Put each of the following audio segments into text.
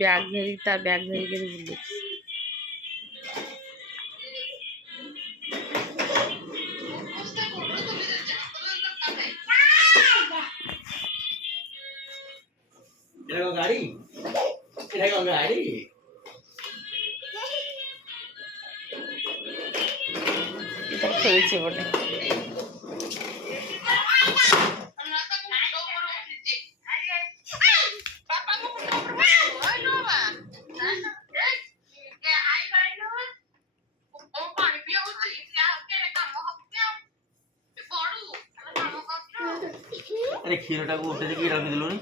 bag ধরি তার bag ধরি গেলে বুঝলি গাড়ি গাড়ি এটা খেলছে বলে अरे क्षीरटाକୁ ଉଠେଇ ଦେଇକି ରଖିଦେଲୁନି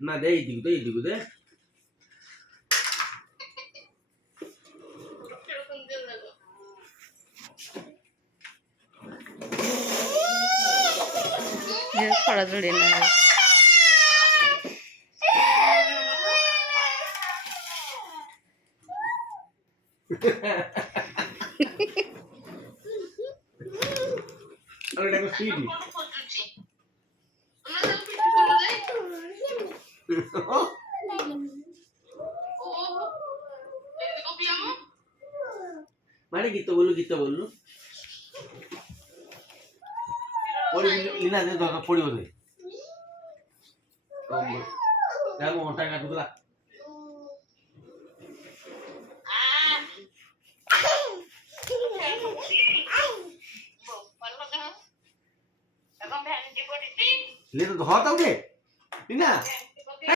ନା ଦେ ଏଇଦିକୁ ଦେ ছড়াছড়ি না अरे देखो स्पीड मारे गीत बोलू पड़ी लीना दे दो पड़ी बोले यार वो मोटा का टुकड़ा ले तो धोता उठे लीना